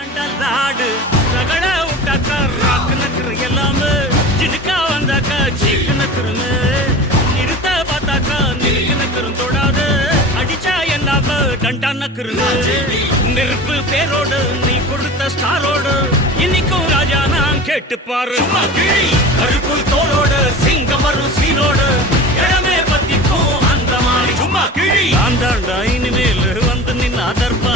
நாடு ரகட விட்டாக்கா ராக்கு நக்குற எல்லாமே ஜினுக்கா வந்தாக்கா சீக்கு நக்குருமே நிறுத்த பார்த்தாக்கா நிறுக்கு நக்குரும் தொடாது அடிச்சா என்னாவ டண்டா நக்குருங்க நெருப்பு பேரோடு நீ கொடுத்த ஸ்டாரோடு இன்னைக்கும் ராஜா நான் கேட்டு பாரு கருப்பு தோளோடு சிங்கம் வரும் சீரோடு இடமே பத்திக்கும் அந்த மாதிரி சும்மா கிழி நான் தாண்டா இனிமேல் வந்து நின்று அதர்ப